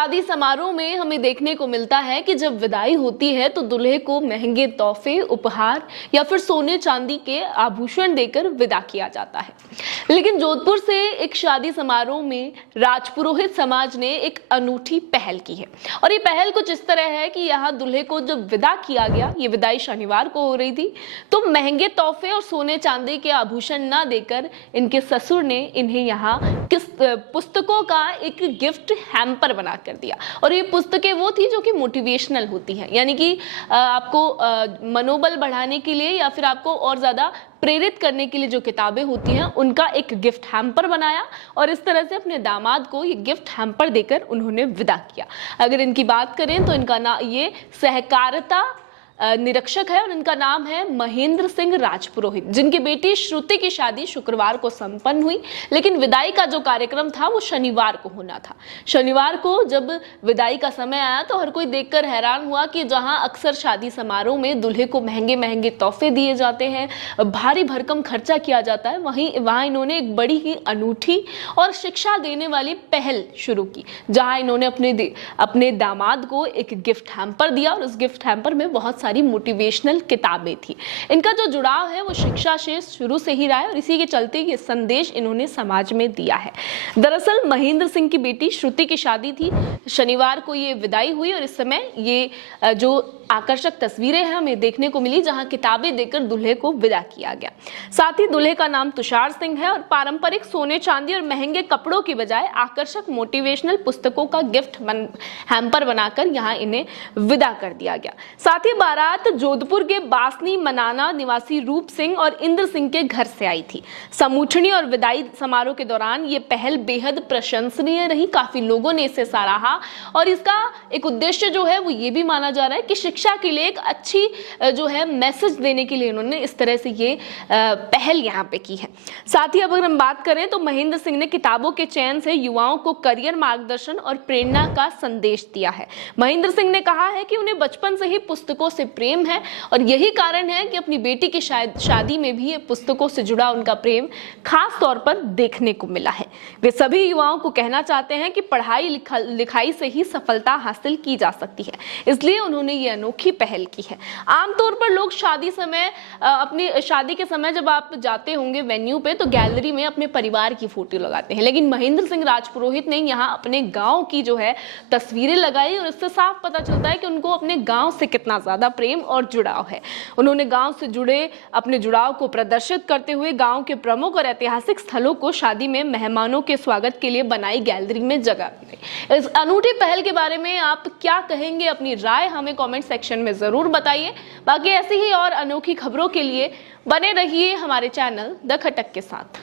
शादी समारोह में हमें देखने को मिलता है कि जब विदाई होती है तो दूल्हे को महंगे तोहफे, उपहार या फिर सोने चांदी के आभूषण देकर विदा किया जाता है। लेकिन जोधपुर से एक शादी समारोह में राजपुरोहित समाज ने एक अनूठी पहल की है और ये पहल कुछ इस तरह है कि यहाँ दूल्हे को जब विदा किया गया, ये विदाई शनिवार को हो रही थी, तो महंगे तोहफे और सोने चांदी के आभूषण ना देकर इनके ससुर ने इन्हें यहाँ किस पुस्तकों का एक गिफ्ट हैम्पर बना कर दिया। और ये पुस्तकें वो थी जो कि मोटिवेशनल होती हैं, यानी कि आपको मनोबल बढ़ाने के लिए या फिर आपको और ज्यादा प्रेरित करने के लिए जो किताबें होती हैं उनका एक गिफ्ट हैम्पर बनाया और इस तरह से अपने दामाद को ये गिफ्ट हैम्पर देकर उन्होंने विदा किया। अगर इनकी बात करें तो इनका नाम ये सहकारिता निरीक्षक है और इनका नाम है महेंद्र सिंह राजपुरोहित, जिनकी बेटी श्रुति की शादी शुक्रवार को संपन्न हुई, लेकिन विदाई का जो कार्यक्रम था वो शनिवार को होना था। शनिवार को जब विदाई का समय आया तो हर कोई देखकर हैरान हुआ कि जहां अक्सर शादी समारोह में दूल्हे को महंगे महंगे तोहफे दिए जाते हैं, भारी भरकम खर्चा किया जाता है, वहां इन्होंने एक बड़ी ही अनूठी और शिक्षा देने वाली पहल शुरू की, जहां इन्होंने अपने दामाद को एक गिफ्ट हैम्पर दिया और उस गिफ्ट हैम्पर में बहुत मोटिवेशनल किताबें थी। इनका जो जुड़ाव है वो शिक्षा से शुरू से ही रहा है और इसी के चलते ये संदेश इन्होंने समाज में दिया है। दरअसल महेंद्र सिंह की बेटी श्रुति की शादी थी, शनिवार को ये विदाई हुई और इस समय ये जो आकर्षक तस्वीरें हैं हमें देखने को मिली जहां किताबें देकर दूल्हे को विदा किया गया। साथ ही दूल्हे का नाम तुषार सिंह है और पारंपरिक सोने चांदी और महंगे कपड़ों की बजाय आकर्षक मोटिवेशनल पुस्तकों का गिफ्ट हैम्पर बनाकर यहां इन्हें विदा कर दिया गया। साथ ही बारात जोधपुर के बासनी मनाना निवासी रूप सिंह और इंद्र सिंह के घर से आई थी। समूचनी और विदाई समारोह के दौरान ये पहल बेहद प्रशंसनीय रही, काफी लोगों ने इसे सराहा और इसका एक उद्देश्य जो है वो ये भी माना जा रहा है कि शिक्षा के लिए एक अच्छी जो है मैसेज देने के लिए इन्होंने इस तरह से ये पहल यहाँ पे की है। साथ ही अगर हम बात करें तो महेंद्र सिंह ने किताबों के चयन से युवाओं को करियर मार्गदर्शन और प्रेरणा का संदेश दिया है। महेंद्र सिंह ने कहा है कि उन्हें बचपन से ही पुस्तकों से प्रेम है और यही कारण है कि अपनी बेटी की शादी में भी ये पुस्तकों से जुड़ा उनका प्रेम खास तौर पर देखने को मिला है। वे सभी युवाओं को कहना चाहते हैं कि पढ़ाई लिखाई से ही सफलता हासिल की जा सकती है, इसलिए उन्होंने ये अनोखी पहल की है। आमतौर पर लोग अपनी शादी के समय जब आप जाते होंगे वेन्यू पे तो गैलरी में अपने परिवार की फोटो लगाते हैं, लेकिन महेंद्र सिंह राजपुरोहित ने यहाँ अपने गांव की जो है तस्वीरें लगाई और इससे साफ पता चलता है कि उनको अपने गांव से कितना ज्यादा प्रेम और जुड़ाव है। उन्होंने गांव से जुड़े अपने जुड़ाव को प्रदर्शित करते हुए गांव के प्रमुख और ऐतिहासिक स्थलों को शादी में मेहमानों के स्वागत के लिए बनाई गैलरी में जगह दी। इस अनूठी पहल के बारे में आप क्या कहेंगे, अपनी राय हमें कमेंट सेक्शन में जरूर बताइए। बाकी ऐसी ही और अनोखी खबरों के लिए बने रहिए हमारे चैनल द खटक के साथ।